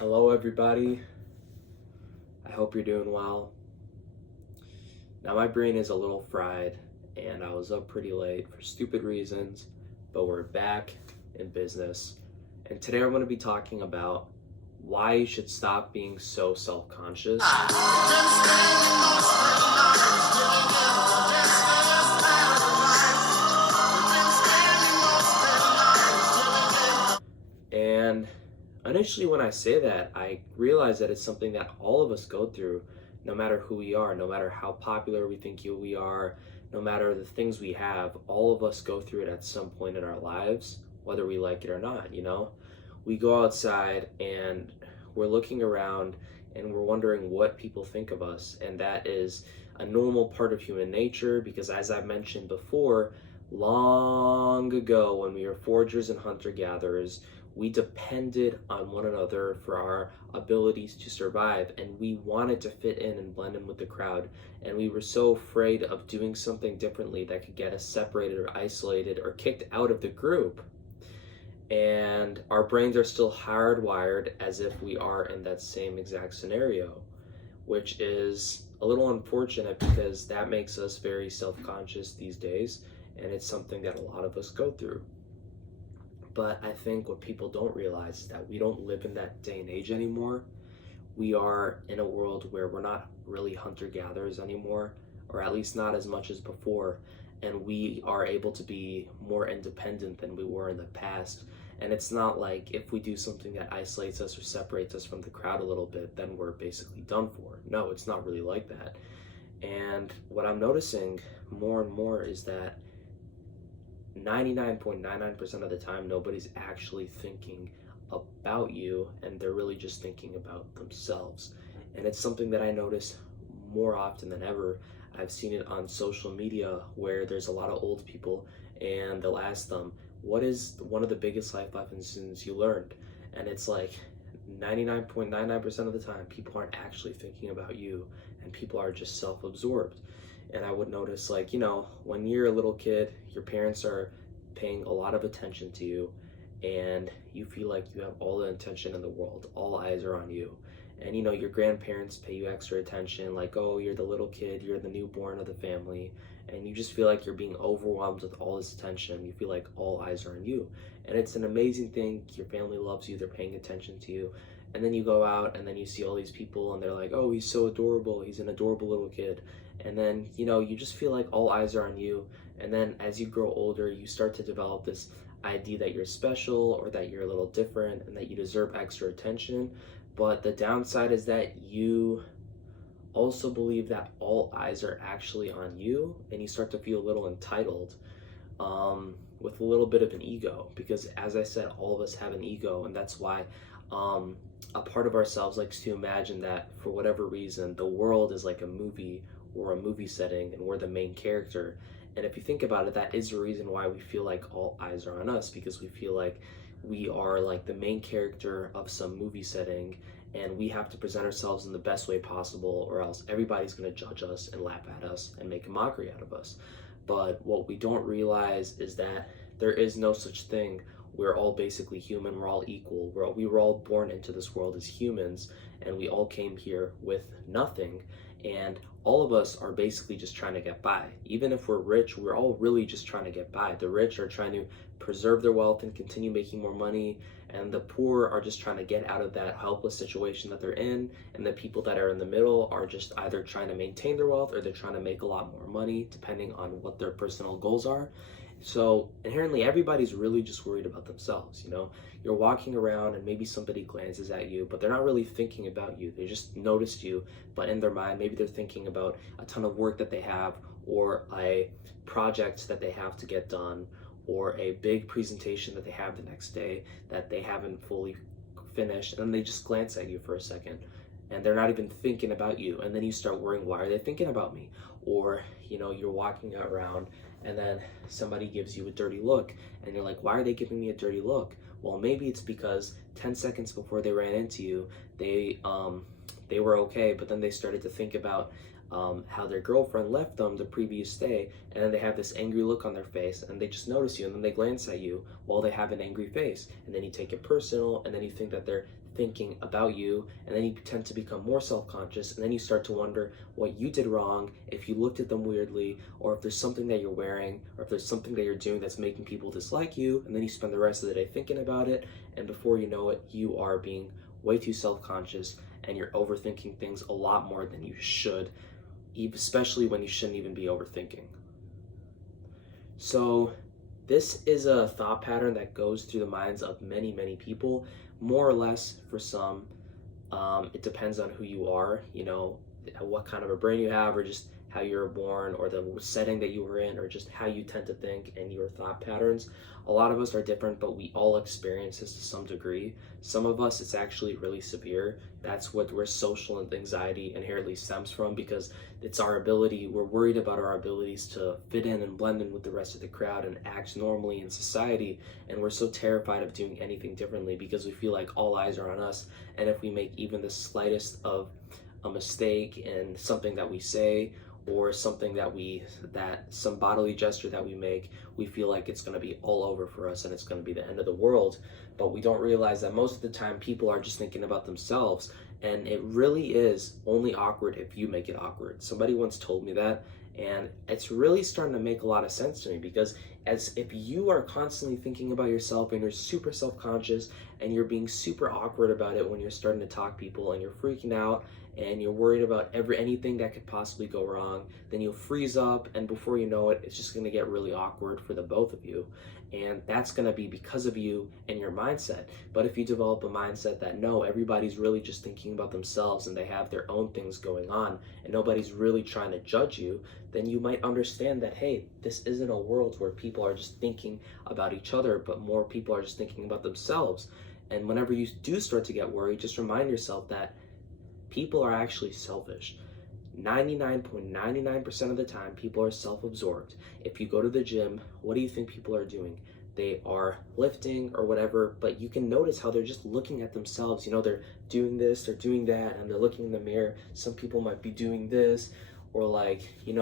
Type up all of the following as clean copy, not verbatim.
Hello, everybody. I hope you're doing well. Now, my brain is a little fried, and I was up pretty late for stupid reasons, but we're back in business. And today I'm going to be talking about why you should stop being so self-conscious. And initially, when I say that, I realize that it's something that all of us go through, no matter who we are, no matter how popular we think we are, no matter the things we have. All of us go through it at some point in our lives, whether we like it or not. We go outside and we're looking around and we're wondering what people think of us, and that is a normal part of human nature because, as I mentioned before, long ago when we were foragers and hunter-gatherers, we depended on one another for our abilities to survive, and we wanted to fit in and blend in with the crowd, and we were so afraid of doing something differently that could get us separated or isolated or kicked out of the group. And our brains are still hardwired as if we are in that same exact scenario, which is a little unfortunate because that makes us very self-conscious these days, and it's something that a lot of us go through. But I think what people don't realize is that we don't live in that day and age anymore. We are in a world where we're not really hunter-gatherers anymore, or at least not as much as before, and we are able to be more independent than we were in the past. And it's not like if we do something that isolates us or separates us from the crowd a little bit, then we're basically done for. No, it's not really like that. And what I'm noticing more and more is that 99.99% of the time, nobody's actually thinking about you, and they're really just thinking about themselves. And it's something that I notice more often than ever. I've seen it on social media where there's a lot of old people, and they'll ask them, what is one of the biggest life lessons you learned? And it's like 99.99% of the time, people aren't actually thinking about you, and people are just self-absorbed. And I would notice, when you're a little kid, your parents are paying a lot of attention to you, and you feel like you have all the attention in the world. All eyes are on you. And your grandparents pay you extra attention, like, oh, you're the little kid, you're the newborn of the family, and you just feel like you're being overwhelmed with all this attention. You feel like all eyes are on you. And it's an amazing thing. Your family loves you, they're paying attention to you. And then you go out and then you see all these people and they're like, oh, he's so adorable, he's an adorable little kid. And then, you just feel like all eyes are on you. And then as you grow older, you start to develop this idea that you're special or that you're a little different and that you deserve extra attention. But the downside is that you also believe that all eyes are actually on you, and you start to feel a little entitled, with a little bit of an ego. Because as I said, all of us have an ego, and that's why a part of ourselves likes to imagine that for whatever reason, the world is like a movie or a movie setting, and we're the main character. And if you think about it, that is the reason why we feel like all eyes are on us, because we feel like we are like the main character of some movie setting, and we have to present ourselves in the best way possible, or else everybody's going to judge us and laugh at us and make a mockery out of us. But what we don't realize is that there is no such thing. We're all basically human. We're all equal. We were all born into this world as humans, and we all came here with nothing. And all of us are basically just trying to get by. Even if we're rich, we're all really just trying to get by. The rich are trying to preserve their wealth and continue making more money, and the poor are just trying to get out of that helpless situation that they're in, and the people that are in the middle are just either trying to maintain their wealth or they're trying to make a lot more money, depending on what their personal goals are. So inherently, everybody's really just worried about themselves. You're walking around and maybe somebody glances at you, but they're not really thinking about you. They just noticed you, but in their mind, maybe they're thinking about a ton of work that they have, or a project that they have to get done, or a big presentation that they have the next day that they haven't fully finished, and then they just glance at you for a second, and they're not even thinking about you. And then you start worrying, why are they thinking about me? Or you're walking around and then somebody gives you a dirty look, and you're like, why are they giving me a dirty look? Well, maybe it's because 10 seconds before they ran into you, they were okay, but then they started to think about how their girlfriend left them the previous day, and then they have this angry look on their face, and they just notice you, and then they glance at you while they have an angry face, and then you take it personal, and then you think that they're thinking about you, and then you tend to become more self-conscious, and then you start to wonder what you did wrong, if you looked at them weirdly, or if there's something that you're wearing, or if there's something that you're doing that's making people dislike you, and then you spend the rest of the day thinking about it, and before you know it, you are being way too self-conscious, and you're overthinking things a lot more than you should, especially when you shouldn't even be overthinking. So this is a thought pattern that goes through the minds of many, many people, more or less for some. It depends on who you are, what kind of a brain you have, or just how you were born, or the setting that you were in, or just how you tend to think and your thought patterns. A lot of us are different, but we all experience this to some degree. Some of us, it's actually really severe. That's where social anxiety inherently stems from, because it's we're worried about our abilities to fit in and blend in with the rest of the crowd and act normally in society, and we're so terrified of doing anything differently because we feel like all eyes are on us, and if we make even the slightest of a mistake in something that we say, or something that some bodily gesture that we make, we feel like it's going to be all over for us and it's going to be the end of the world. But we don't realize that most of the time people are just thinking about themselves, and it really is only awkward if you make it awkward. Somebody once told me that, and it's really starting to make a lot of sense to me, because as if you are constantly thinking about yourself and you're super self-conscious and you're being super awkward about it when you're starting to talk to people, and you're freaking out and you're worried about anything that could possibly go wrong, then you'll freeze up, and before you know it, it's just going to get really awkward for the both of you. And that's going to be because of you and your mindset. But if you develop a mindset that no, everybody's really just thinking about themselves and they have their own things going on and nobody's really trying to judge you, then you might understand that, hey, this isn't a world where people are just thinking about each other, but more people are just thinking about themselves. And whenever you do start to get worried, just remind yourself that people are actually selfish. 99.99% of the time, people are self-absorbed. If you go to the gym, what do you think people are doing? They are lifting or whatever, but you can notice how they're just looking at themselves. They're doing this, they're doing that, and they're looking in the mirror. Some people might be doing this, or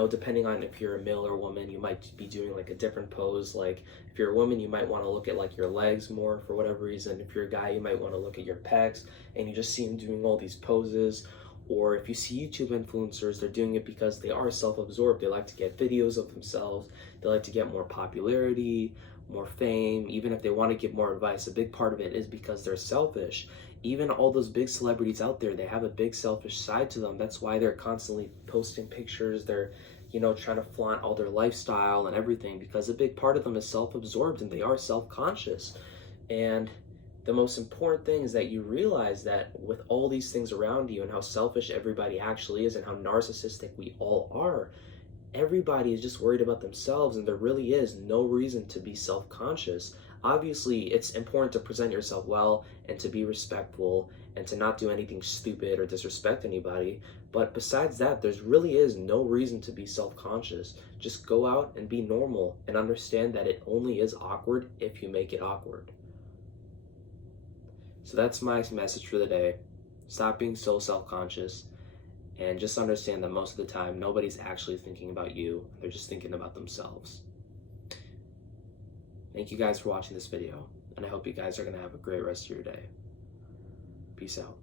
depending on if you're a male or a woman, you might be doing like a different pose. Like if you're a woman, you might want to look at like your legs more for whatever reason. If you're a guy, you might want to look at your pecs, and you just see them doing all these poses. Or if you see YouTube influencers, they're doing it because they are self-absorbed. They like to get videos of themselves. They like to get more popularity, more fame. Even if they want to give more advice, a big part of it is because they're selfish. Even all those big celebrities out there, they have a big selfish side to them. That's why they're constantly posting pictures. They're, trying to flaunt all their lifestyle and everything, because a big part of them is self-absorbed and they are self-conscious. And the most important thing is that you realize that with all these things around you and how selfish everybody actually is and how narcissistic we all are, everybody is just worried about themselves, and there really is no reason to be self-conscious. Obviously, it's important to present yourself well and to be respectful and to not do anything stupid or disrespect anybody, but besides that, there really is no reason to be self-conscious. Just go out and be normal and understand that it only is awkward if you make it awkward. So that's my message for the day. Stop being so self-conscious, and just understand that most of the time, nobody's actually thinking about you. They're just thinking about themselves. Thank you guys for watching this video, and I hope you guys are going to have a great rest of your day. Peace out.